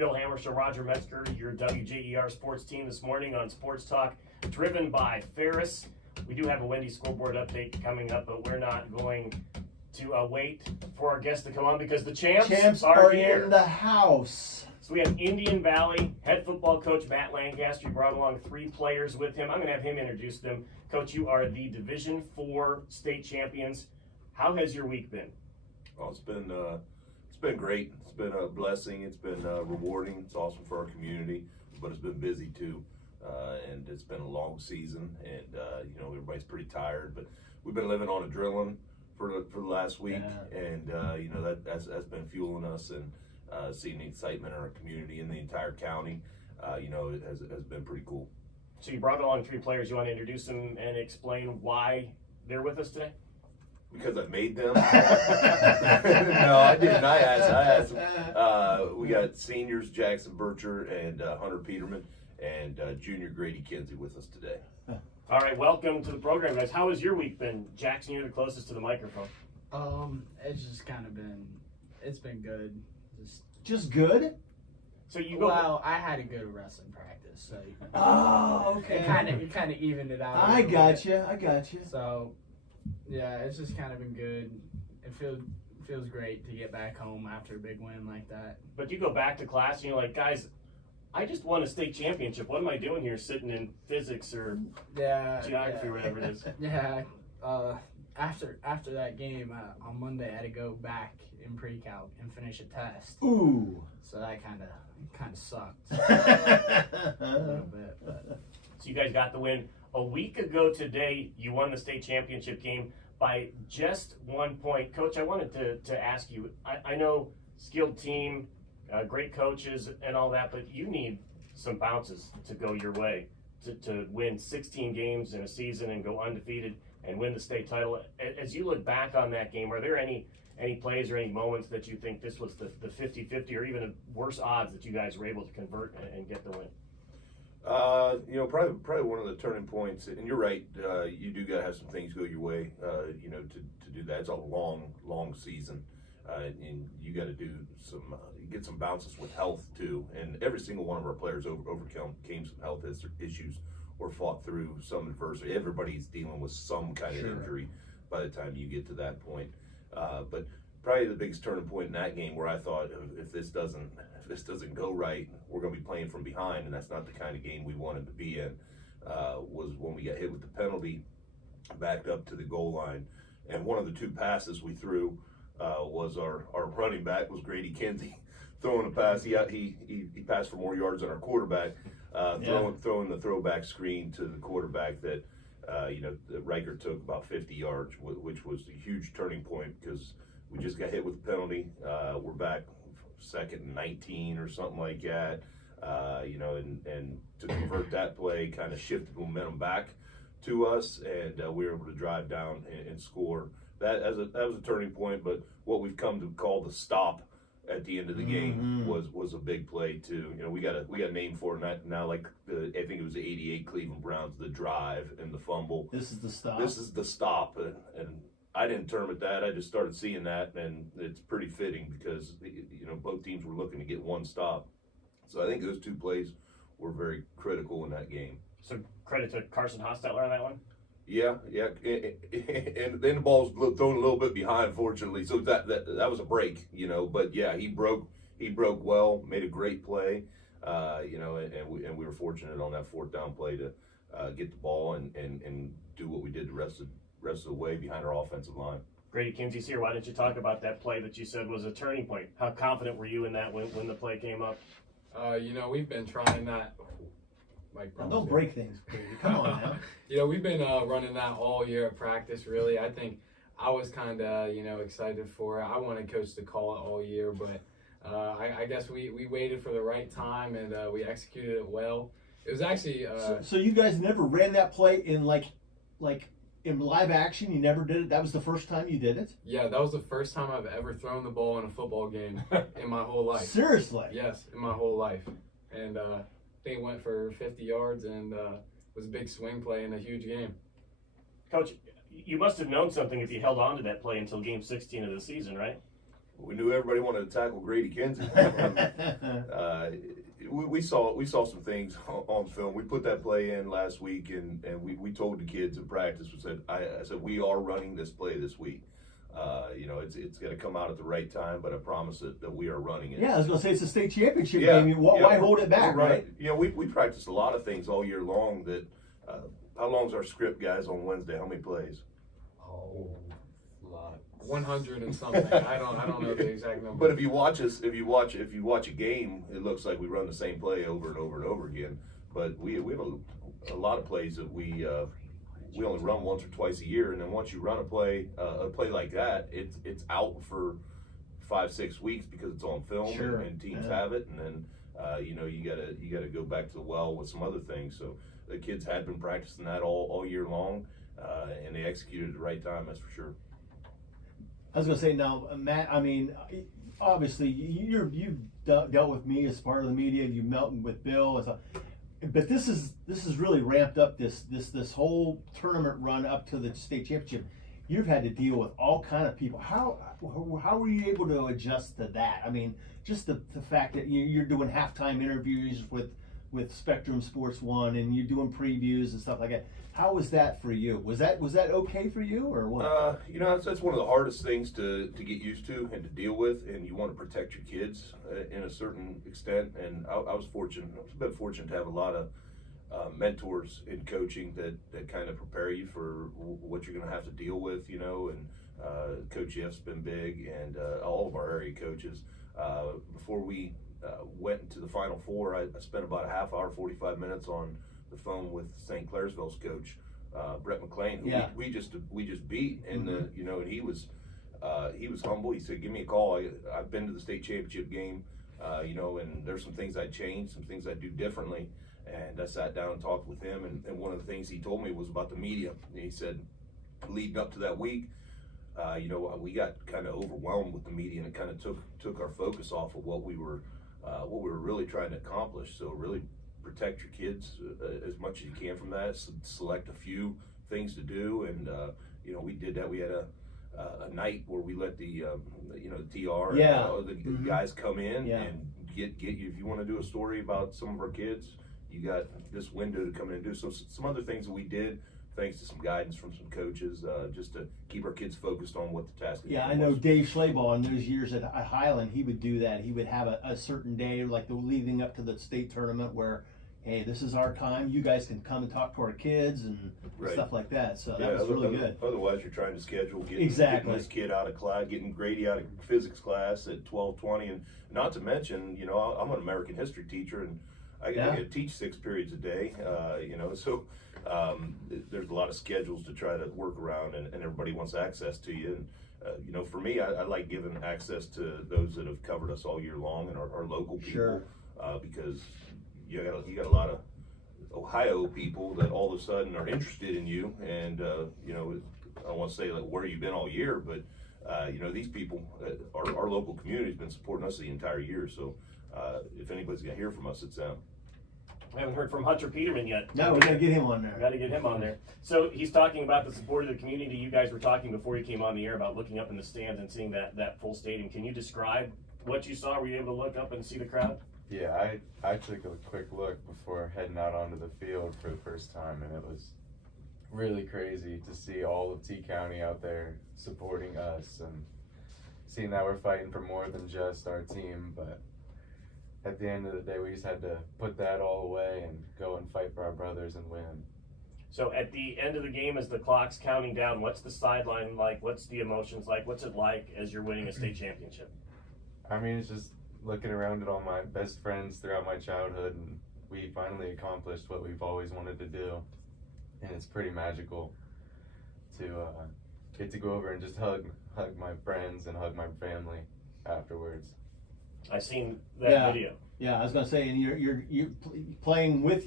Bill Hammerstrom, Roger Metzger, your WJER Sports team this morning on Sports Talk, driven by Ferris. We do have a Wendy's scoreboard update coming up, but we're not going to wait for our guests to come on because the champs are here. In the house. So we have Indian Valley head football coach Matt Lancaster. He brought along 3 players with him. I'm going to have him introduce them. Coach, you are the Division IV state champions. How has your week been? Well, it's been great. It's been a blessing. It's been rewarding. It's awesome for our community, but it's been busy too. And it's been a long season, and everybody's pretty tired. But we've been living on adrenaline for the last week, and that's been fueling us, and seeing the excitement in our community and the entire county, it has been pretty cool. So you brought along 3 players. You want to introduce them and explain why they're with us today? Because I made them. No, I didn't. I asked them. We got seniors Jackson Bircher and Hunter Peterman, and junior Grady Kinsey with us today. All right, welcome to the program, guys. How has your week been? Jackson, you're the closest to the microphone. It's just kind of it's been good. Just good? So you go. Well, I had a good wrestling practice, so Okay. it kind of evened it out. I got you. So, yeah, it's just kind of been good. It feels great to get back home after a big win like that. But you go back to class and you're like, guys, I just won a state championship. What am I doing here, sitting in physics or geography or whatever it is? Yeah. After that game on Monday, I had to go back in pre-calc and finish a test. Ooh. So that kind of sucked a little bit. But. So you guys got the win. A week ago today, you won the state championship game by just 1 point. Coach, I wanted to ask you, I know skilled team, great coaches and all that, but you need some bounces to go your way to win 16 games in a season and go undefeated and win the state title. As you look back on that game, are there any plays or any moments that you think this was the 50-50 or even worse odds that you guys were able to convert and get the win? Probably one of the turning points, and you're right, you do got to have some things go your way, to do that. It's a long season, and you got to do get some bounces with health too. And every single one of our players overcame some health issues or fought through some adversity. Everybody's dealing with some kind of injury by the time you get to that point. But probably the biggest turning point in that game where I thought if this doesn't go right, we're going to be playing from behind, and that's not the kind of game we wanted to be in, was when we got hit with the penalty, backed up to the goal line. And one of the 2 passes we threw was our running back was Grady Kinsey throwing a pass. He passed for more yards than our quarterback, throwing the throwback screen to the quarterback that Riker took about 50 yards, which was a huge turning point because we just got hit with the penalty. We're back 2nd and 19 or something like that, and to convert that play kind of shifted momentum back to us, and we were able to drive down and score. That was a turning point, but what we've come to call the stop at the end of the game was a big play too. We got a name for it now. Like I think it was the '88 Cleveland Browns, the drive and the fumble. This is the stop. This is the stop, and I didn't term it that. I just started seeing that, and it's pretty fitting because both teams were looking to get one stop. So I think those 2 plays were very critical in that game. So credit to Carson Hostetler on that one? Yeah, and then the ball was thrown a little bit behind, fortunately. So that was a break, But yeah, he broke well, made a great play, and we were fortunate on that 4th down play to get the ball and do what we did the rest of the way behind our offensive line. Grady Kinsey's here. Why don't you talk about that play that you said was a turning point? How confident were you in that when the play came up? We've been trying that. Don't break things, baby. Come on now. We've been running that all year at practice, really. I think I was kind of, excited for it. I wanted Coach to call it all year, but I guess we waited for the right time, and we executed it well. It was actually... So you guys never ran that play in, like in live action? You never did it? That was the first time you did it? Yeah, that was the first time I've ever thrown the ball in a football game in my whole life. Seriously? Yes, in my whole life. And I think it went for 50 yards and was a big swing play in a huge game. Coach, you must have known something if you held on to that play until game 16 of the season, right? we knew everybody wanted to tackle Grady Kinsey. We saw some things on film. We put that play in last week, and we told the kids in practice. I said we are running this play this week. It's going to come out at the right time, but I promise that we are running it. Yeah, I was going to say it's a state championship game. Why hold it back, right? We practiced a lot of things all year long. That how long's our script, guys, on Wednesday? How many plays? Oh, a lot. 100 and something. I don't know the exact number. But if you watch a game, it looks like we run the same play over and over and over again. But we have a lot of plays that we only run once or twice a year, and then once you run a play like that, it's out for 5-6 weeks because it's on film. Sure. and teams have it, and then you gotta go back to the well with some other things. So the kids had been practicing that all year long, and they executed at the right time. That's for sure. I was going to say now, Matt. I mean, obviously you've dealt with me as part of the media. You met with Bill, but this is really ramped up this whole tournament run up to the state championship. You've had to deal with all kind of people. How were you able to adjust to that? I mean, just the fact that you're doing halftime interviews with Spectrum Sports 1 and you're doing previews and stuff like that. How was that for you? Was that okay for you or what? That's one of the hardest things to get used to and to deal with, and you want to protect your kids in a certain extent. And I was a bit fortunate to have a lot of mentors in coaching that kind of prepare you for what you're going to have to deal with, and Coach Jeff's been big, and all of our area coaches. Before we went into the Final Four, I spent about a half hour, 45 minutes on the phone with St. Clairsville's coach, Brett McLean, who we just beat, and and he was humble. He said, "Give me a call. I've been to the state championship game, and there's some things I'd change, some things I'd do differently." And I sat down and talked with him, and one of the things he told me was about the media. And he said, leading up to that week, we got kind of overwhelmed with the media, and it kind of took our focus off of what we were really trying to accomplish. So really protect your kids as much as you can from that. Select a few things to do, and we did that. We had a night where we let the TR the guys come in and get you. If you want to do a story about some of our kids, you got this window to come in and do. So some other things that we did, thanks to some guidance from some coaches, just to keep our kids focused on what the task is. Yeah, I know Dave Schleybaugh in those years at Highland, he would do that. He would have a certain day, like the leading up to the state tournament, where, hey, this is our time. You guys can come and talk to our kids and stuff like that. So that was really good. Otherwise, you're trying to schedule getting this kid out of class, getting Grady out of physics class at 12:20, and not to mention, I'm an American history teacher, and I get to teach 6 periods a day. So there's a lot of schedules to try to work around, and everybody wants access to you. And for me, I like giving access to those that have covered us all year long and our local people, because you got a lot of Ohio people that all of a sudden are interested in you, and I don't want to say like where you've been all year, but these people, our local community has been supporting us the entire year. So if anybody's gonna hear from us, it's them. I haven't heard from Hunter Peterman yet. No, we got to get him on there. Got to get him on there. So he's talking about the support of the community. You guys were talking before he came on the air about looking up in the stands and seeing that full stadium. Can you describe what you saw? Were you able to look up and see the crowd? Yeah, I took a quick look before heading out onto the field for the first time, and it was really crazy to see all of T County out there supporting us and seeing that we're fighting for more than just our team. But at the end of the day, we just had to put that all away and go and fight for our brothers and win. So at the end of the game, as the clock's counting down, what's the sideline like? What's the emotions like? What's it like as you're winning a state championship? I mean, it's just looking around at all my best friends throughout my childhood, and we finally accomplished what we've always wanted to do. And it's pretty magical to get to go over and just hug my friends and hug my family afterwards. I've seen that video. Yeah, I was gonna say, and you're playing with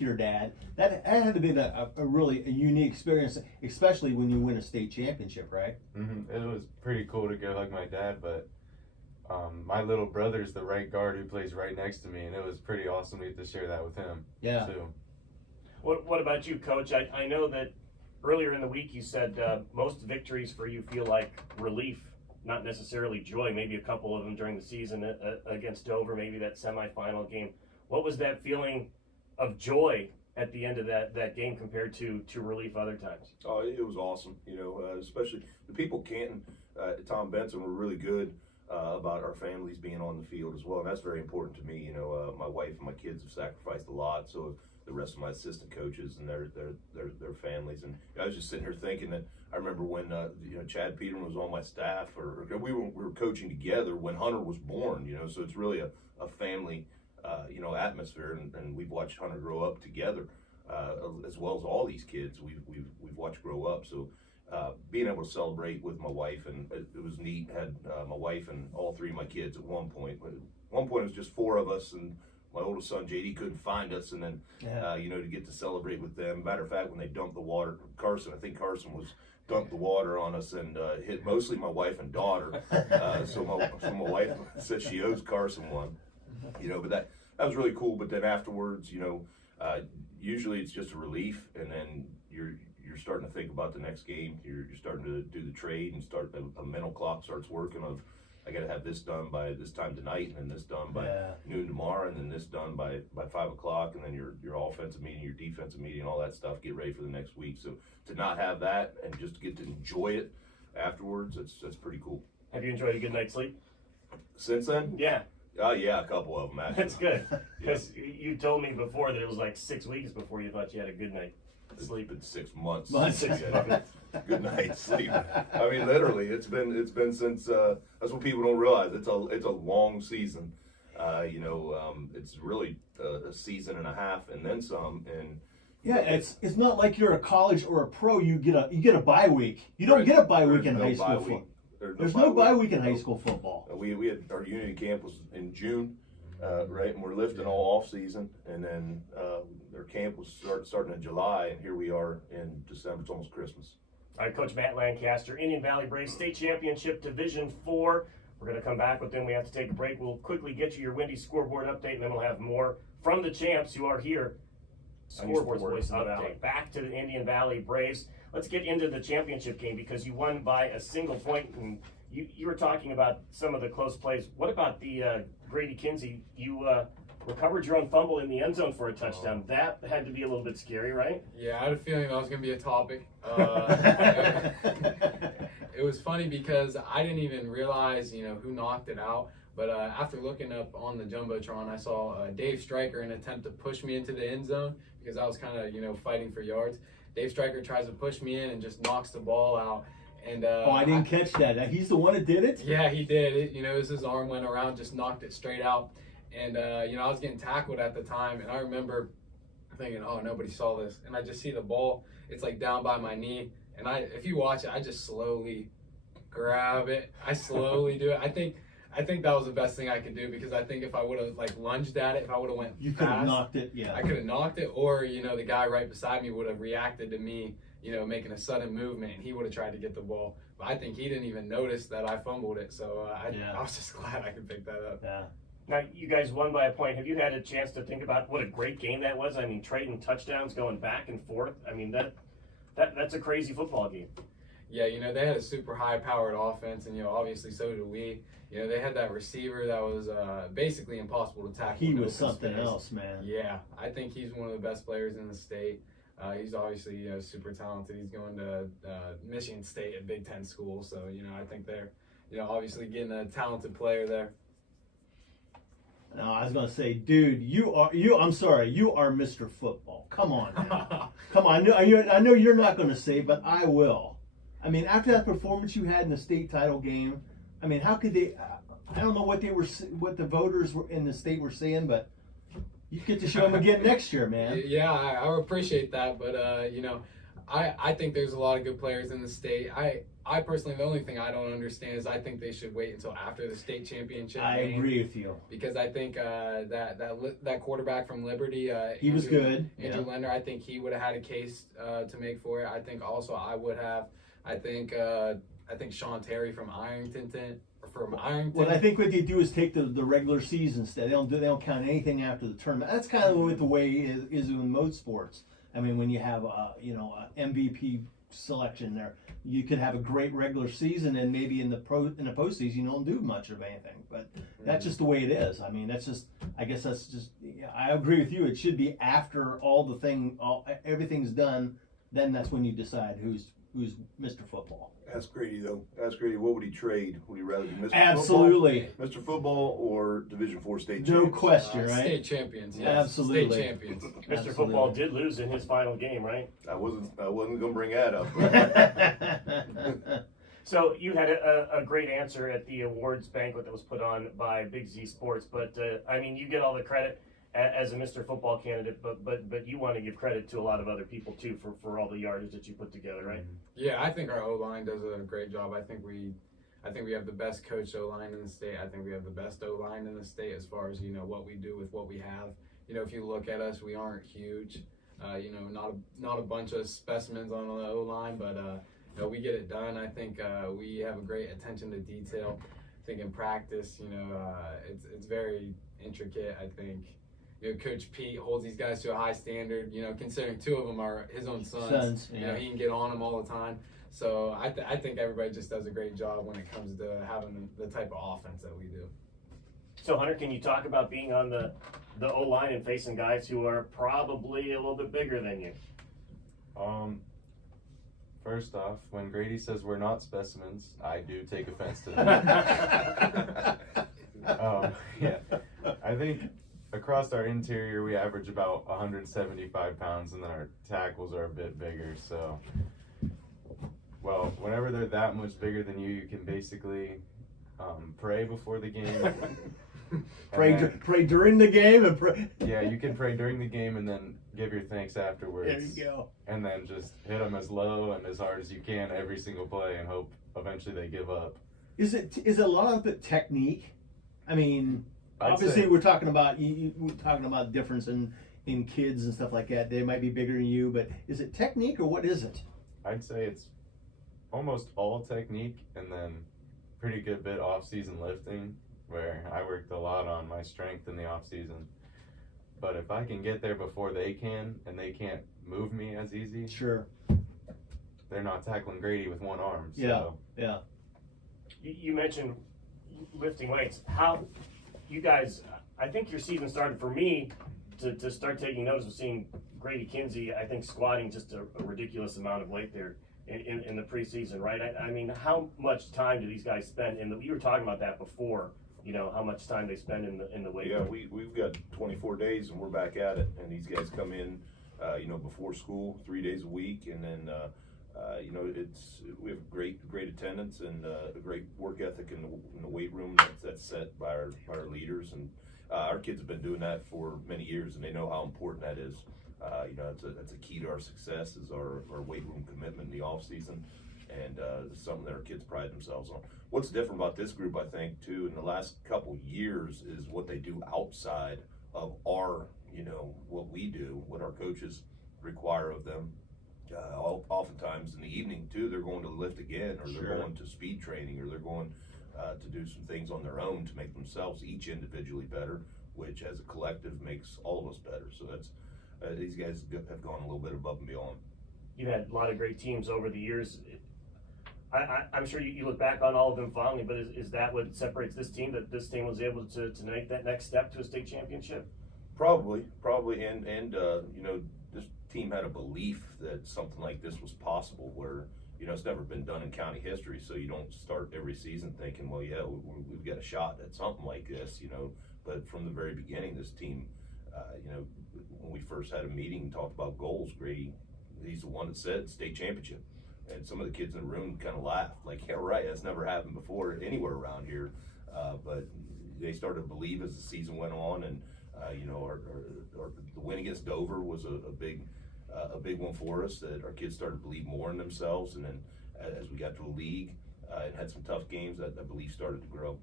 your dad. That had to be a really unique experience, especially when you win a state championship, right? Mm-hmm. It was pretty cool to go hug my dad, but my little brother's the right guard who plays right next to me, and it was pretty awesome to get to share that with him. Yeah. Too. What about you, Coach? I know that earlier in the week you said most victories for you feel like relief not necessarily joy, maybe a couple of them during the season against Dover, maybe that semifinal game. What was that feeling of joy at the end of that game compared to relief other times? Oh, it was awesome. Especially the people Canton, Tom Benson were really good about our families being on the field as well, and that's very important to me. My wife and my kids have sacrificed a lot, so have the rest of my assistant coaches and their families. And I was just sitting here thinking that I remember when Chad Peterman was on my staff, or we were coaching together when Hunter was born. So it's really a family atmosphere, and we've watched Hunter grow up together, as well as all these kids we've watched grow up. So being able to celebrate with my wife, and it was neat. Had my wife and all three of my kids at one point. But at one point it was just four of us, and my oldest son JD couldn't find us, and then to get to celebrate with them. Matter of fact, when they dumped the water, I think Carson was dumped the water on us and hit mostly my wife and daughter. So my wife says she owes Carson one. But that was really cool. But then afterwards, usually it's just a relief, and then you're starting to think about the next game. You're starting to do the trade, and a mental clock starts working of, I got to have this done by this time tonight, and then this done by noon tomorrow, and then this done by 5 o'clock, and then your offensive meeting, your defensive meeting, all that stuff. Get ready for the next week. So to not have that and just get to enjoy it afterwards, that's pretty cool. Have you enjoyed a good night's sleep Since then? Yeah. Yeah, a couple of them actually. That's good, because you told me before that it was like 6 weeks before you thought you had a good night sleep. It's been 6 months. Months. Since you had a good night's sleep. I mean, literally, it's been since. That's what people don't realize. It's a long season. It's really a season and a half and then some. And it's not like you're a college or a pro. You get a bye week. You don't get a bye week in high school football. There's no bye week in high school football. We had our Unity camp was in June, right, and we're lifting all off season, and then their camp was starting in July, and here we are in December. It's almost Christmas. All right, Coach Matt Lancaster, Indian Valley Braves State Championship Division 4. We're going to come back with them. We have to take a break. We'll quickly get you your Windy scoreboard update, and then we'll have more from the champs who are here. Scoreboard voice update. Back to the Indian Valley Braves. Let's get into the championship game, because you won by a single point, and you were talking about some of the close plays. What about the Grady Kinsey? You recovered your own fumble in the end zone for a touchdown. That had to be a little bit scary, right? Yeah, I had a feeling that was going to be a topic. It was funny because I didn't even realize, who knocked it out. But after looking up on the Jumbotron, I saw Dave Stryker in an attempt to push me into the end zone, because I was kind of, fighting for yards. Dave Stryker tries to push me in and just knocks the ball out. And I didn't catch that. He's the one that did it? Yeah, he did. As his arm went around, just knocked it straight out. And, I was getting tackled at the time, and I remember thinking, oh, nobody saw this. And I just see the ball. It's, down by my knee. And if you watch it, I just slowly grab it. I slowly do it. I think that was the best thing I could do, because I think if I would have lunged at it, if I would have went you fast, could have knocked it. Yeah, I could have knocked it, or the guy right beside me would have reacted to me, making a sudden movement, and he would have tried to get the ball. But I think he didn't even notice that I fumbled it, so I was just glad I could pick that up. Yeah. Now, you guys won by a point. Have you had a chance to think about what a great game that was? I mean, trading touchdowns, going back and forth. I mean, that's a crazy football game. Yeah, they had a super high-powered offense, and, obviously so did we. They had that receiver that was basically impossible to tackle. He was something else, man. Yeah, I think he's one of the best players in the state. He's obviously super talented. He's going to Michigan State, a Big Ten school, so I think they're obviously getting a talented player there. No, I was gonna say, dude, I'm sorry, you are Mr. Football. Come on, man. Come on. I know you're not gonna say, but I will. I mean, after that performance you had in the state title game, I mean, how could they? I don't know what the voters in the state were saying, but you get to show them again next year, man. Yeah, I appreciate that, but I think there's a lot of good players in the state. I personally, the only thing I don't understand is I think they should wait until after the state championship. I agree with you, because I think that quarterback from Liberty, he was good. Andrew Lender, I think he would have had a case to make for it. I think also I would have. I think Sean Terry from Ironton. Well, I think what they do is take the regular season instead. They don't count anything after the tournament. That's kind of the way it is in most sports. I mean, when you have a MVP selection there. You could have a great regular season, and maybe in the postseason you don't do much of anything. But that's just the way it is. I mean, I guess that's just. I agree with you. It should be after everything's done. Then that's when you decide who's Mr. Football. Ask Grady though. Ask Grady, what would he trade? Would he rather be Mr. Absolutely. Football, Mr. Football, or Division IV state No champions? question, right? State champions, yes. Absolutely. State champions. Mr. Absolutely. Football did lose in his final game, right? I wasn't going to bring that up. So you had a great answer at the awards banquet that was put on by Big Z Sports, but I mean, you get all the credit as a Mr. Football candidate, but you want to give credit to a lot of other people too for all the yardage that you put together, right? Yeah, I think our O-line does a great job. I think we have the best coached O-line in the state. I think we have the best O-line in the state as far as, what we do with what we have. If you look at us, we aren't huge. Not a bunch of specimens on the O-line, but we get it done. I think we have a great attention to detail. I think in practice, it's very intricate. I think Coach Pete holds these guys to a high standard. Considering two of them are his own sons. Yeah. He can get on them all the time. So I think everybody just does a great job when it comes to having the type of offense that we do. So Hunter, can you talk about being on the O-line and facing guys who are probably a little bit bigger than you? First off, when Grady says we're not specimens, I do take offense to that. Yeah, I think across our interior we average about 175 pounds, and then our tackles are a bit bigger. So, well, whenever they're that much bigger than you, you can basically pray before the game. Pray during the game and pray. Yeah, you can pray during the game and then give your thanks afterwards. There you go. And then just hit them as low and as hard as you can every single play, and hope eventually they give up. Is it a lot of the technique? I mean, I'd obviously say- we're talking about we're talking about difference in kids and stuff like that. They might be bigger than you, but is it technique or what is it? I'd say it's almost all technique, and then pretty good bit off-season lifting, where I worked a lot on my strength in the off-season. But if I can get there before they can, and they can't move me as easy, Sure. they're not tackling Grady with one arm. So. Yeah. You mentioned lifting weights. How you guys? I think your season started for me to start taking notice of seeing Grady Kinsey. I think squatting just a ridiculous amount of weight there in the preseason, right? I mean, how much time do these guys spend in the? You were talking about that before. How much time they spend in the weight Yeah, room. we've got 24 days and we're back at it. And these guys come in, before school 3 days a week, and then we have great attendance and a great work ethic in the weight room that's set by our leaders, and our kids have been doing that for many years, and they know how important that is. That's a key to our success is our weight room commitment in the off season, and something that our kids pride themselves on. What's different about this group, I think, too, in the last couple years is what they do outside of our, what we do, what our coaches require of them. Oftentimes in the evening, too, they're going to lift again, or they're going to speed training, or they're going to do some things on their own to make themselves each individually better, which as a collective makes all of us better. So that's these guys have gone a little bit above and beyond. You've had a lot of great teams over the years. I'm sure you look back on all of them fondly, but is that what separates this team, that this team was able to make that next step to a state championship? Probably, and this team had a belief that something like this was possible, where it's never been done in county history. So you don't start every season thinking, well, yeah, we've got a shot at something like this, But from the very beginning, this team, when we first had a meeting and talked about goals, Grady, he's the one that said state championship. And some of the kids in the room kind of laughed, like, yeah, right, that's never happened before anywhere around here. But they started to believe as the season went on, and the win against Dover was a big one for us, that our kids started to believe more in themselves. And then as we got to the league and had some tough games, that belief started to grow.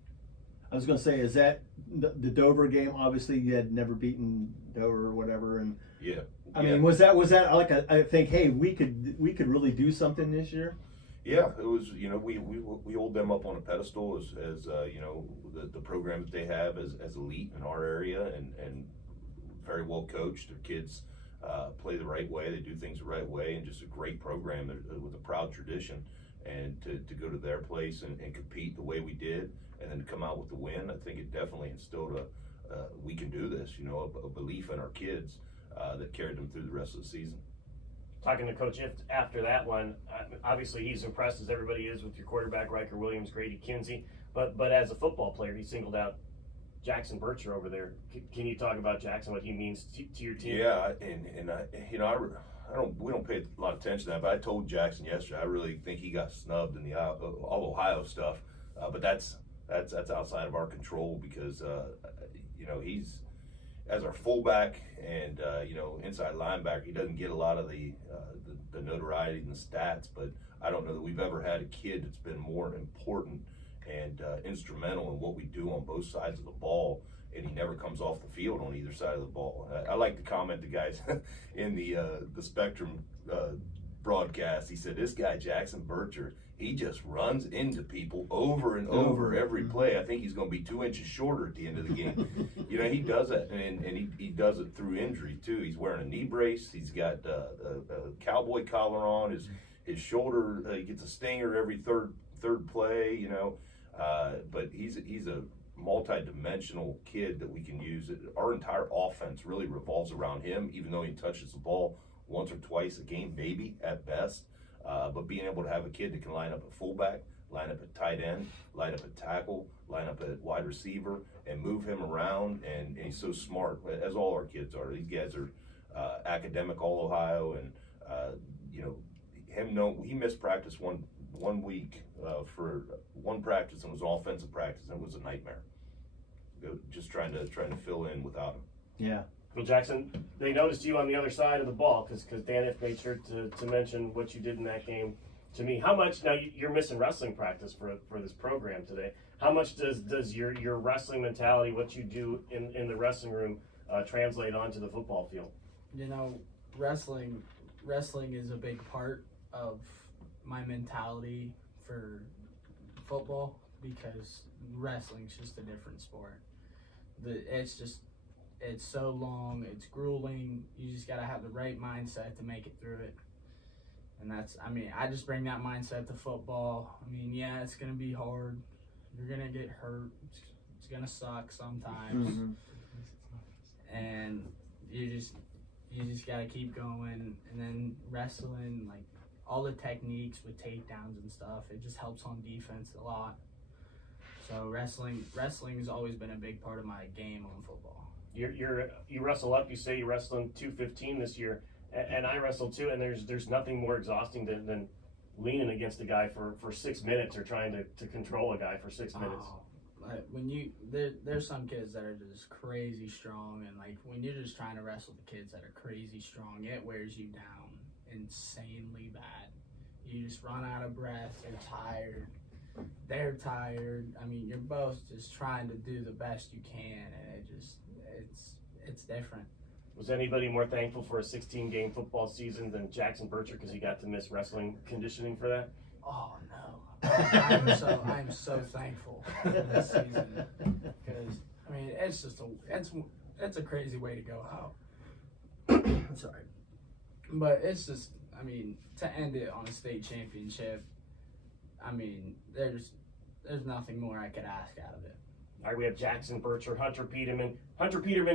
I was going to say, is that the Dover game? Obviously, you had never beaten Dover or whatever, and Yeah. I mean, was that like I think, hey, we could really do something this year? Yeah, it was. We hold them up on a pedestal as the program that they have as elite in our area, and very well coached. Their kids play the right way. They do things the right way, and just a great program with a proud tradition. And to go to their place and compete the way we did, and then to come out with the win, I think it definitely instilled we can do this, a belief in our kids that carried them through the rest of the season. Talking to Coach Ift after that one, obviously he's impressed, as everybody is, with your quarterback, Riker Williams, Grady Kinsey, but as a football player, he singled out Jackson Bircher over there. Can you talk about Jackson, what he means to your team? Yeah, we don't pay a lot of attention to that, but I told Jackson yesterday, I really think he got snubbed in the all Ohio stuff, but that's outside of our control because he's, as our fullback and inside linebacker, he doesn't get a lot of the notoriety and the stats, but I don't know that we've ever had a kid that's been more important and instrumental in what we do on both sides of the ball, and he never comes off the field on either side of the ball. I like to comment to guys in the Spectrum broadcast. He said, this guy, Jackson Bircher, he just runs into people over and over every play. I think he's going to be 2 inches shorter at the end of the game. He does that, and he does it through injury, too. He's wearing a knee brace. He's got a cowboy collar on. His shoulder, he gets a stinger every third play, but he's a multi-dimensional kid that we can use. Our entire offense really revolves around him, even though he touches the ball once or twice a game, maybe at best. But being able to have a kid that can line up at fullback, line up at tight end, line up at tackle, line up at wide receiver, and move him around, and he's so smart, as all our kids are. These guys are academic all Ohio, and he missed practice one week for one practice, and it was an offensive practice, and it was a nightmare. Just trying to fill in without him. Yeah. Well, Jackson, they noticed you on the other side of the ball because Dan F. made sure to mention what you did in that game to me. How much, now you're missing wrestling practice for this program today. How much does your wrestling mentality, what you do in the wrestling room, translate onto the football field? Wrestling is a big part of my mentality for football because wrestling's just a different sport. It's so long, it's grueling, you just gotta have the right mindset to make it through it. And I just bring that mindset to football. Yeah, it's gonna be hard, you're gonna get hurt, it's gonna suck sometimes. Mm-hmm. And you just gotta keep going. And then wrestling, like all the techniques with takedowns and stuff, it just helps on defense a lot. So wrestling has always been a big part of my game on football. You wrestle up. You say you're wrestling 215 this year, and I wrestle too. And there's nothing more exhausting than leaning against a guy for 6 minutes or trying to control a guy for 6 minutes. There's some kids that are just crazy strong, and like when you're just trying to wrestle the kids that are crazy strong, it wears you down insanely bad. You just run out of breath. You're tired. They're tired. You're both just trying to do the best you can, and it's different. Was anybody more thankful for a 16-game football season than Jackson Bircher because he got to miss wrestling conditioning for that? Oh no, I'm so thankful for this season because it's a crazy way to go out. Sorry, but it's just to end it on a state championship. There's nothing more I could ask out of it. All right, we have Jackson Bircher, Hunter Peterman,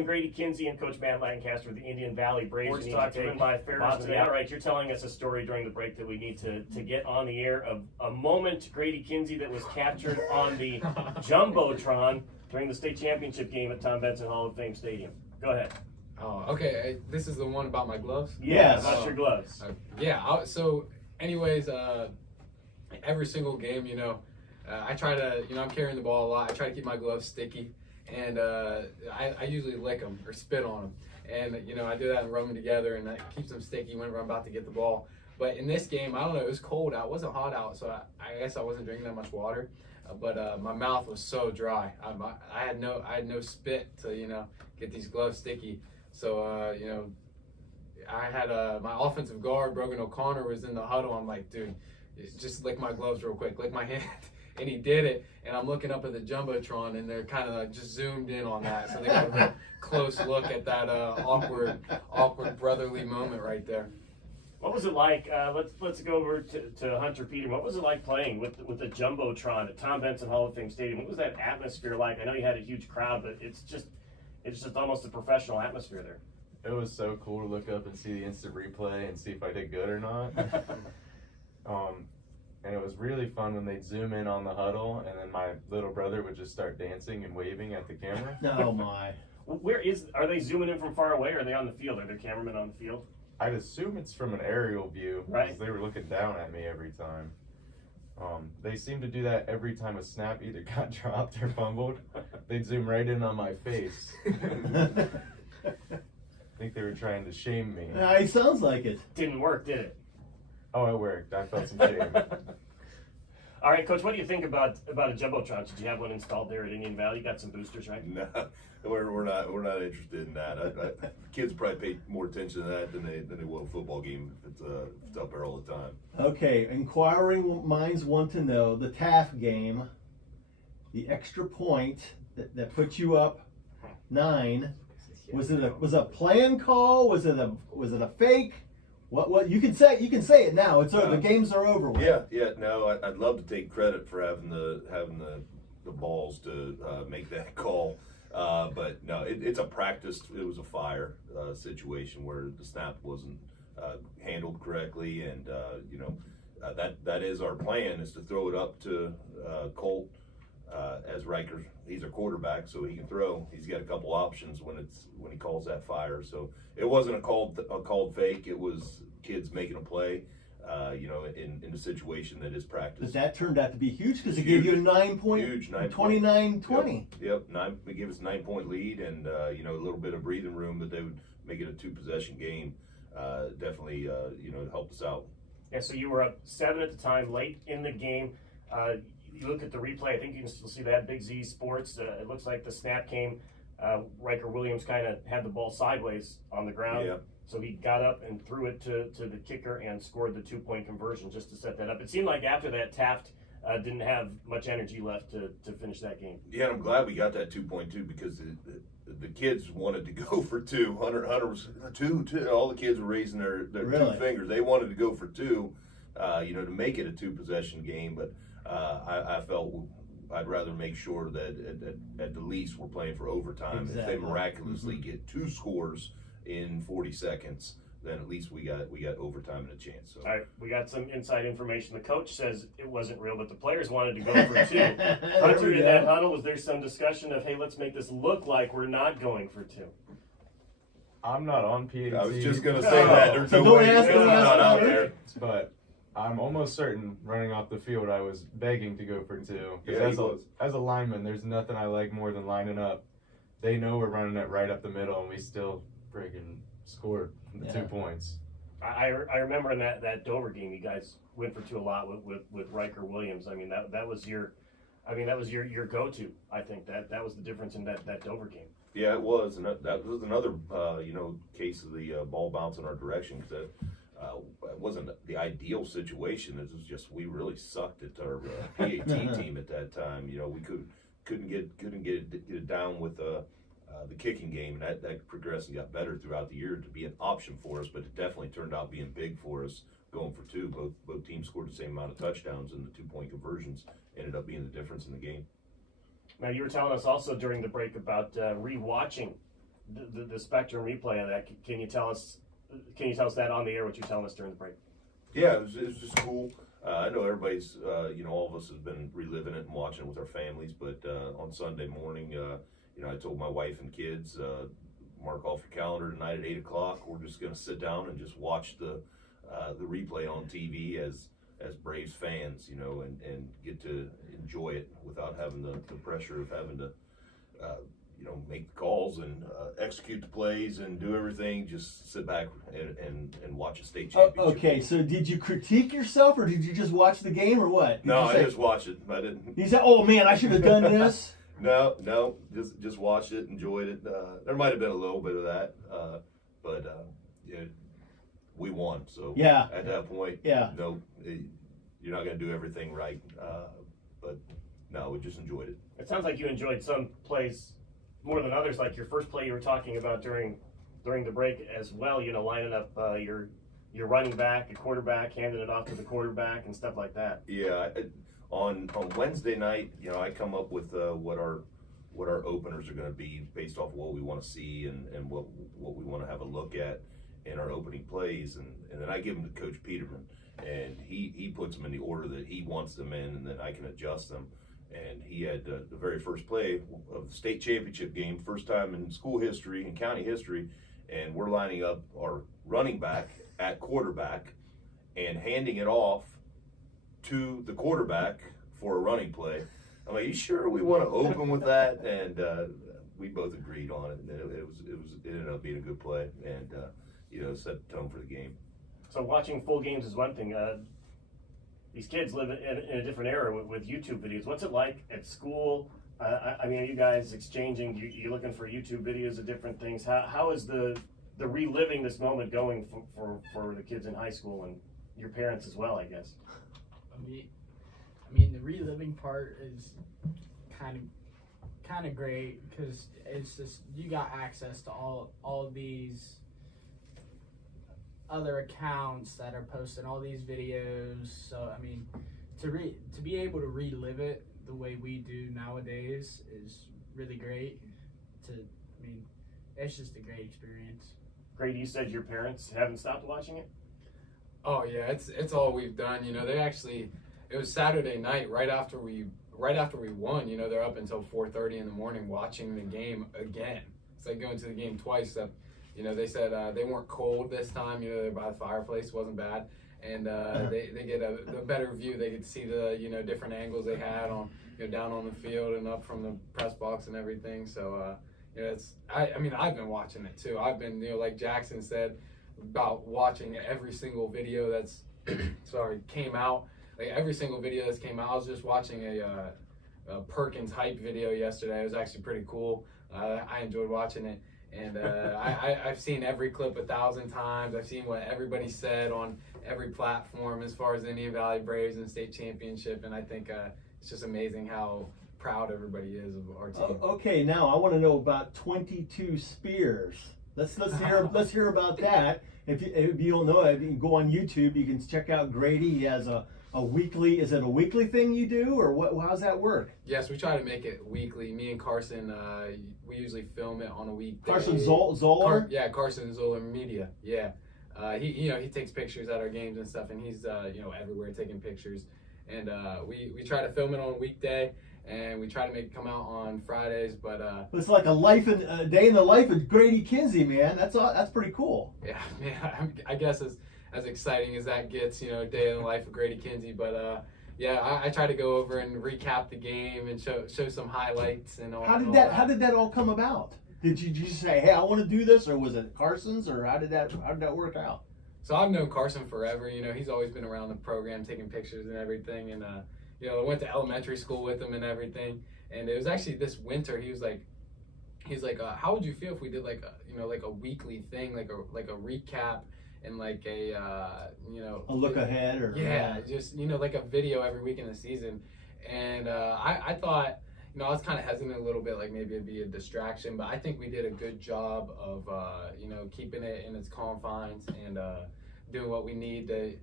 Grady Kinsey, and Coach Matt Lancaster of the Indian Valley Braves. Sports Talk driven by Ferris today. All right, you're telling us a story during the break that we need to get on the air of a moment, Grady Kinsey, that was captured on the Jumbotron during the state championship game at Tom Benson Hall of Fame Stadium. Go ahead. Oh, okay. This is the one about my gloves? Yes, about your gloves. So anyways, every single game, I try to, I'm carrying the ball a lot. I try to keep my gloves sticky, and I usually lick them or spit on them. And, I do that and rub them together, and that keeps them sticky whenever I'm about to get the ball. But in this game, I don't know, it was cold out. It wasn't hot out, so I guess I wasn't drinking that much water. But my mouth was so dry. I had no spit to, get these gloves sticky. So, I had my offensive guard, Brogan O'Connor, was in the huddle. I'm like, dude, just lick my gloves real quick, lick my hand. and he did it. And I'm looking up at the jumbotron, and they're kind of like just zoomed in on that, so they got a real close look at that awkward brotherly moment right there. What was it like? Let's go over to Hunter Peterman. What was it like playing with the jumbotron at Tom Benson Hall of Fame Stadium? What was that atmosphere like? I know you had a huge crowd, but it's just almost a professional atmosphere there. It was so cool to look up and see the instant replay and see if I did good or not. And it was really fun when they'd zoom in on the huddle, and then my little brother would just start dancing and waving at the camera. Oh my! Are they zooming in from far away, or are they on the field? Are there cameramen on the field? I'd assume it's from an aerial view, right? Because they were looking down at me every time. They seemed to do that every time a snap either got dropped or fumbled. They'd zoom right in on my face. I think they were trying to shame me. It sounds like it. Didn't work, did it? Oh, it worked. I felt some shame. All right, Coach, what do you think about a jumbotron? Did you have one installed there at Indian Valley? You got some boosters, right? No, we're not interested in that. Kids probably pay more attention to that than they will a football game if it's up there all the time. Okay, inquiring minds want to know the Taft game, the extra point that put you up 9. Was it a plan call? Was it a fake? What you can say it now. It's over. The games are over with. Yeah. No, I'd love to take credit for having the balls to make that call, but no, it's a practice. It was a fire situation where the snap wasn't handled correctly, and that is our plan, is to throw it up to Colt as Riker. He's a quarterback, so he can throw. He's got a couple options when he calls that fire. So it wasn't a called fake. It was kids making a play, in a situation that is practice. But that turned out to be huge because it gave you a 9-point, huge 29-20. Yep. It gave us a 9-point lead, and a little bit of breathing room that they would make it a 2-possession game. Definitely, helped us out. Yeah. So you were up 7 at the time, late in the game. You look at the replay, I think you can still see that. Big Z Sports, it looks like the snap came. Riker Williams kind of had the ball sideways on the ground. Yeah. So he got up and threw it to the kicker and scored the 2-point conversion just to set that up. It seemed like after that, Taft didn't have much energy left to finish that game. Yeah, and I'm glad we got that 2.2 because the kids wanted to go for 2. Hunter was 2. All the kids were raising their Really? 2 fingers. They wanted to go for 2, to make it a 2-possession game, but I felt I'd rather make sure that at the least we're playing for overtime. Exactly. If they miraculously get 2 scores in 40 seconds, then at least we got overtime and a chance. So. All right, we got some inside information. The coach says it wasn't real, but the players wanted to go for 2. Hunter, in that huddle, was there some discussion of, hey, let's make this look like we're not going for 2? I'm not on PAT. I was just going to say that. There's So no don't way ask it's him, not ask out him. there. But I'm almost certain running off the field I was begging to go for 2. Yeah, as a lineman, there's nothing I like more than lining up. They know we're running it right up the middle, and we still friggin' scored the 2 points. I remember in that Dover game, you guys went for 2 a lot with Riker Williams. I mean, that was your go-to. I think that was the difference in that Dover game. Yeah, it was, and that was another case of the ball bouncing our direction, because it wasn't the ideal situation. It was just we really sucked at our PAT team at that time. We couldn't get it down with the kicking game, and that progressed and got better throughout the year to be an option for us. But it definitely turned out being big for us, going for 2. Both teams scored the same amount of touchdowns, and the 2-point conversions ended up being the difference in the game. Now, you were telling us also during the break about rewatching the Spectrum replay of that. Can you tell us that on the air, what you're telling us during the break? Yeah, it was just cool. I know everybody's, all of us has been reliving it and watching it with our families, but on Sunday morning, I told my wife and kids, mark off your calendar tonight at 8 o'clock. We're just going to sit down and just watch the replay on TV as Braves fans, and get to enjoy it without having the pressure of having to, make the calls and execute the plays and do everything. Just sit back and watch a state championship. Okay, so did you critique yourself, or did you just watch the game, or what? No, I just watched it. I didn't. You said, "Oh man, I should have done this." No, just watched it, enjoyed it. There might have been a little bit of that, but we won. So yeah, at that point, yeah, no, you're not going to do everything right. But no, we just enjoyed it. It sounds like you enjoyed some plays more than others, like your first play you were talking about during the break as well, you know, lining up your running back, your quarterback, handing it off to the quarterback and stuff like that. Yeah, on Wednesday night, you know, I come up with what our openers are going to be based off of what we want to see and what we want to have a look at in our opening plays, and then I give them to Coach Peterman, and he puts them in the order that he wants them in, and then I can adjust them. And he had the very first play of the state championship game, first time in school history and county history, and we're lining up our running back at quarterback and handing it off to the quarterback for a running play. I'm like, you sure we want to open with that? And we both agreed on it, and it ended up being a good play, and you know, set the tone for the game. So watching full games is one thing. These kids live in a different era with YouTube videos. What's it like at school? I mean, are you guys exchanging? You looking for YouTube videos of different things? How is the reliving this moment going for the kids in high school and your parents as well, I guess? I mean, the reliving part is kind of great because it's just you got access to all these other accounts that are posting all these videos. So I mean, to be able to relive it the way we do nowadays is really great. It's just a great experience. Grady, you said your parents haven't stopped watching it? Oh yeah, it's all we've done. You know, it was Saturday night right after we won. You know, they're up until 4:30 in the morning watching the game again. It's like going to the game twice. You know, they said they weren't cold this time. You know, they're by the fireplace. It wasn't bad. And they get a better view. They could see the, you know, different angles they had on, you know, down on the field and up from the press box and everything. So, you know, I mean, I've been watching it too. I've been, you know, like Jackson said, about watching every single video that's, came out. Like every single video that's came out. I was just watching a Perkins hype video yesterday. It was actually pretty cool. I enjoyed watching it. And I've seen every clip 1,000 times. I've seen what everybody said on every platform as far as the Indian Valley Braves and the state championship. And I think it's just amazing how proud everybody is of our team. Okay, now I want to know about 22 Spears. Let's hear about that. If you don't know, you can go on YouTube. You can check out Grady. He has a weekly. Is it a weekly thing you do, or what? How does that work? Yes, we try to make it weekly. Me and Carson, we usually film it on a weekday. Carson Zoller? Carson Zoller Media. Yeah, he takes pictures at our games and stuff, and he's everywhere taking pictures. And we try to film it on a weekday, and we try to make it come out on Fridays. But it's like a day in the life of Grady Kinsey, man. That's pretty cool. Yeah, I guess as exciting as that gets, you know, day in the life of Grady Kinsey. But I try to go over and recap the game and show some highlights and all. How did that all come about? Did you just say, hey, I want to do this, or was it Carson's, or how did that work out? So I've known Carson forever. You know, he's always been around the program, taking pictures and everything. And I went to elementary school with him and everything. And it was actually this winter. He's like, how would you feel if we did like a weekly thing, like a recap and like a look ahead, or just like a video every week in the season. And I thought, I was kind of hesitant a little bit, like maybe it'd be a distraction, but I think we did a good job of keeping it in its confines and doing what we need to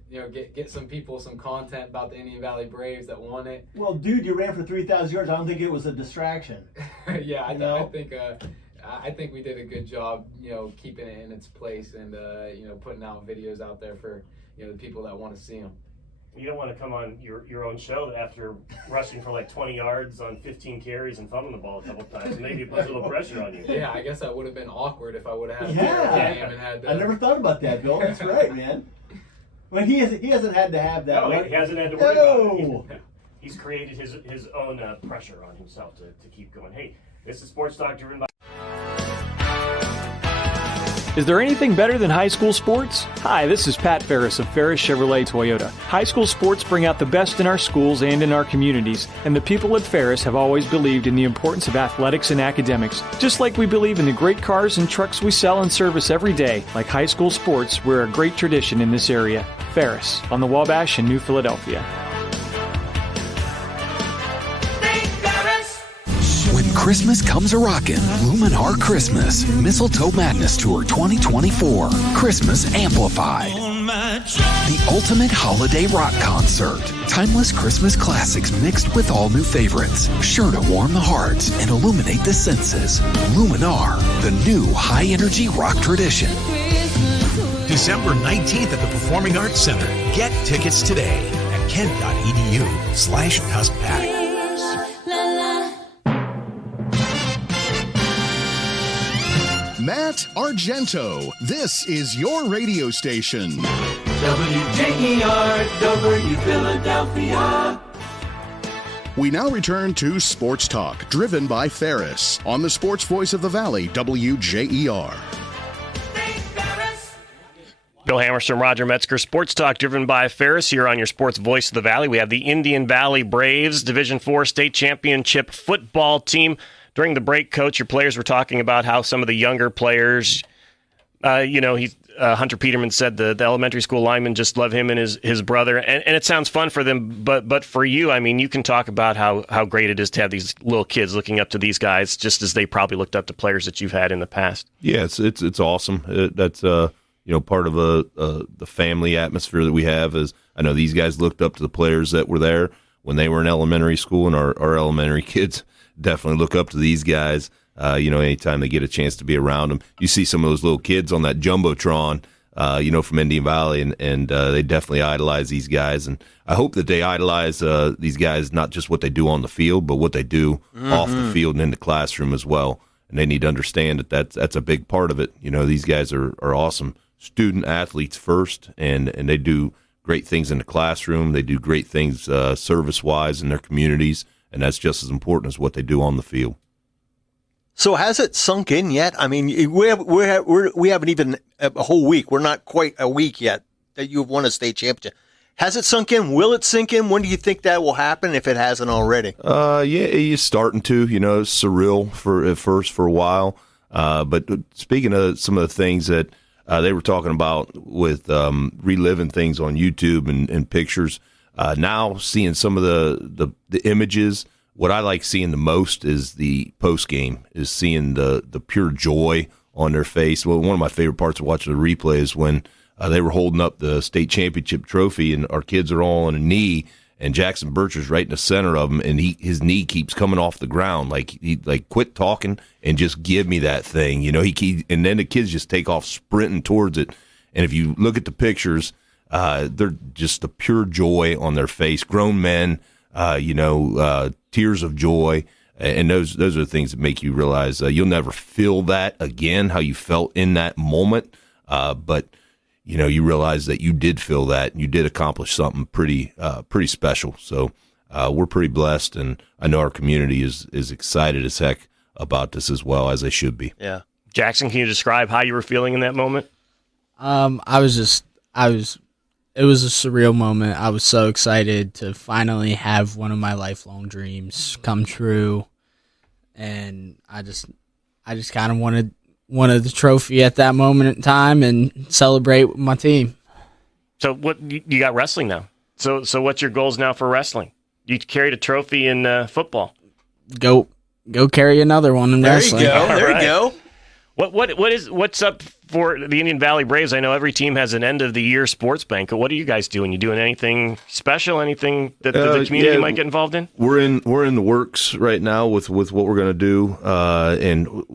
get some people some content about the Indian Valley Braves that won it. Well, dude, you ran for 3,000 yards. I don't think it was a distraction. Yeah, I think we did a good job, keeping it in its place and putting out videos out there for the people that want to see them. You don't want to come on your own show after rushing for like 20 yards on 15 carries and fumbling the ball a couple of times. Maybe it puts a little pressure on you. Yeah, I guess that would have been awkward if I would have had a game and had. I never thought about that, Bill. That's right, man. Well, he hasn't had to have that. No, right? He hasn't had to worry about it. He's created his own pressure on himself to keep going. Hey, this is Sports Talk driven by. Is there anything better than high school sports? Hi, this is Pat Ferris of Ferris Chevrolet Toyota. High school sports bring out the best in our schools and in our communities, and the people at Ferris have always believed in the importance of athletics and academics. Just like we believe in the great cars and trucks we sell and service every day, like high school sports, we're a great tradition in this area. Ferris, on the Wabash in New Philadelphia. Christmas comes a-rockin'. Luminar Christmas. Mistletoe Madness Tour 2024. Christmas Amplified. The ultimate holiday rock concert. Timeless Christmas classics mixed with all new favorites. Sure to warm the hearts and illuminate the senses. Luminar, the new high-energy rock tradition. December 19th at the Performing Arts Center. Get tickets today at kent.edu/tuskpack. Matt Argento, this is your radio station. WJER, W Philadelphia. We now return to Sports Talk, driven by Ferris, on the sports voice of the Valley, WJER. Bill Hammerstrom, Roger Metzger, Sports Talk, driven by Ferris, here on your sports voice of the Valley. We have the Indian Valley Braves, Division IV state championship football team. During the break, Coach, your players were talking about how some of the younger players, Hunter Peterman said the elementary school linemen just love him and his brother, and it sounds fun for them. But for you, I mean, you can talk about how great it is to have these little kids looking up to these guys, just as they probably looked up to players that you've had in the past. Yeah, it's awesome. That's part of the family atmosphere that we have. Is I know these guys looked up to the players that were there when they were in elementary school, and our elementary kids definitely look up to these guys. Anytime they get a chance to be around them, you see some of those little kids on that Jumbotron, from Indian Valley, and they definitely idolize these guys. And I hope that they idolize these guys, not just what they do on the field, but what they do off the field and in the classroom as well. And they need to understand that that's a big part of it. These guys are awesome student athletes first, and they do great things in the classroom. They do great things service-wise in their communities. And that's just as important as what they do on the field. So has it sunk in yet? I mean, we haven't even a whole week. We're not quite a week yet that you've won a state championship. Has it sunk in? Will it sink in? When do you think that will happen if it hasn't already? Yeah, it's starting to. It's surreal at first for a while. But speaking of some of the things that they were talking about with reliving things on YouTube and pictures, now seeing some of the images, what I like seeing the most is the post game, is seeing the pure joy on their face. Well, one of my favorite parts of watching the replay is when they were holding up the state championship trophy, and our kids are all on a knee, and Jackson Bircher's right in the center of him, and his knee keeps coming off the ground. He quit talking and just give me that thing. And then the kids just take off sprinting towards it. And if you look at the pictures, they're just the pure joy on their face. Grown men, tears of joy, and those are the things that make you realize you'll never feel that again, how you felt in that moment. But you realize that you did feel that, and you did accomplish something pretty special. So we're pretty blessed, and I know our community is excited as heck about this as well, as they should be. Yeah, Jackson, can you describe how you were feeling in that moment? It was a surreal moment. I was so excited to finally have one of my lifelong dreams come true, and I just kind of wanted the trophy at that moment in time and celebrate with my team. So what you got wrestling now? So what's your goals now for wrestling? You carried a trophy in football. Go carry another one in wrestling. There you go. What's up for the Indian Valley Braves? I know every team has an end of the year sports banquet. What are you guys doing? You doing anything special? Anything that the community might get involved in? We're in the works right now with what we're going to do, and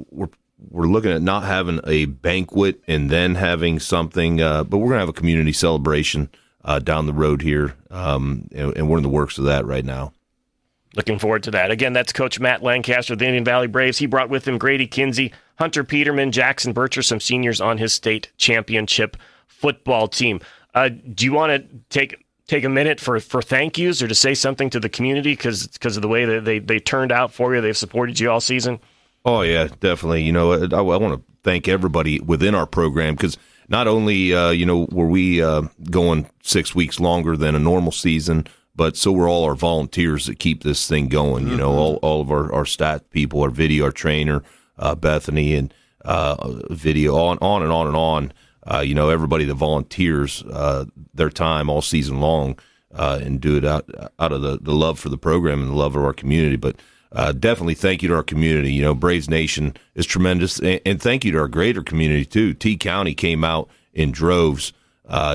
we're looking at not having a banquet and then having something, but we're going to have a community celebration down the road here, and we're in the works of that right now. Looking forward to that. Again, that's Coach Matt Lancaster of the Indian Valley Braves. He brought with him Grady Kinsey, Hunter Peterman, Jackson Bircher, some seniors on his state championship football team. Do you want to take a minute for thank yous or to say something to the community because of the way that they turned out for you? They've supported you all season. Oh, yeah, definitely. I want to thank everybody within our program because not only, were we going 6 weeks longer than a normal season, but so were all our volunteers that keep this thing going. Mm-hmm. All of our staff people, our video, our trainer, Bethany, and video, on and on and on. Everybody that volunteers their time all season long and do it out of the love for the program and the love of our community. But definitely thank you to our community. You know, Braves Nation is tremendous, and thank you to our greater community too. T County came out in droves,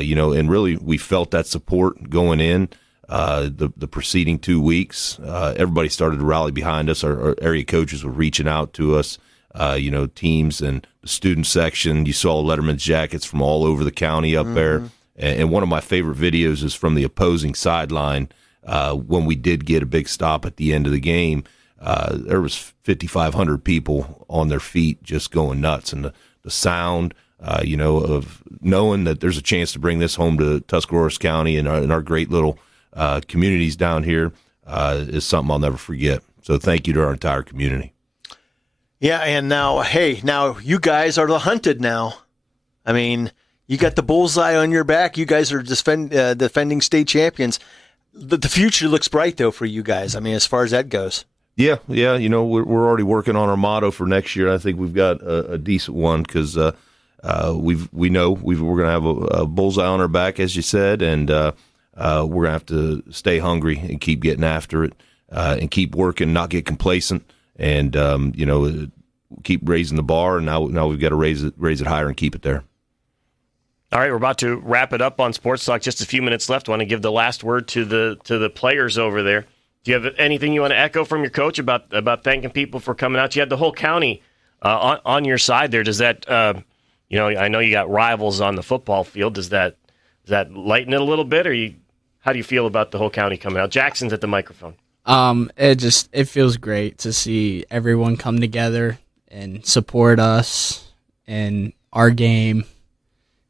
you know, and really we felt that support going in the preceding 2 weeks. Everybody started to rally behind us. Our area coaches were reaching out to us, you know, teams and the student section. You saw Letterman's jackets from all over the county up there. And one of my favorite videos is from the opposing sideline when we did get a big stop at the end of the game. There was 5,500 people on their feet just going nuts. And the sound, you know, of knowing that there's a chance to bring this home to Tuscarawas County and our great little communities down here is something I'll never forget. So thank you to our entire community. Yeah, and now you guys are the hunted now. I mean, you got the bullseye on your back. You guys are defending state champions. The future looks bright, though, for you guys. I mean, as far as that goes. Yeah. You know, we're already working on our motto for next year. I think we've got a decent one because we know we're going to have a bullseye on our back, as you said, and we're going to have to stay hungry and keep getting after it and keep working, not get complacent, and you know, keep raising the bar. And now we've got to raise it higher and keep it there. All right, we're about to wrap it up on Sports Talk. Just a few minutes left. I want to give the last word to the players over there. Do you have anything you want to echo from your coach about thanking people for coming out? You had the whole county on your side there. Does that, you know, I know you got rivals on the football field. Does that lighten it a little bit, or how do you feel about the whole county coming out? Jackson's at the microphone. It feels great to see everyone come together and support us in our game.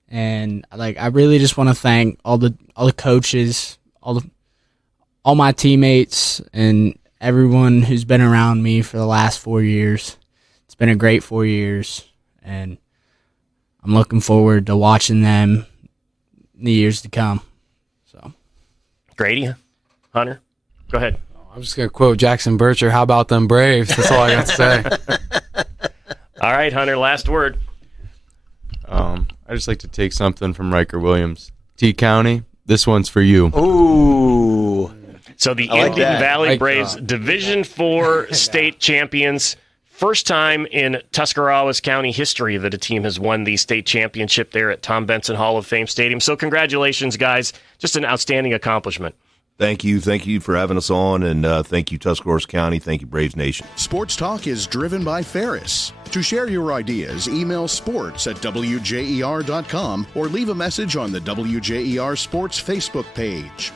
And I really just want to thank all the coaches, all my teammates, and everyone who's been around me for the last 4 years. It's been a great 4 years, and I'm looking forward to watching them in the years to come. So, Grady, Hunter, go ahead. I'm just gonna quote Jackson Bircher. How about them Braves? That's all I got to say. All right, Hunter, last word. I just like to take something from Riker Williams. T County, this one's for you. Ooh. So the Indian Valley Braves, Division IV state champions. First time in Tuscarawas County history that a team has won the state championship there at Tom Benson Hall of Fame Stadium. So congratulations, guys. Just an outstanding accomplishment. Thank you for having us on, and thank you, Tuscarawas County. Thank you, Braves Nation. Sports Talk is driven by Ferris. To share your ideas, email sports@WJER.com or leave a message on the WJER Sports Facebook page.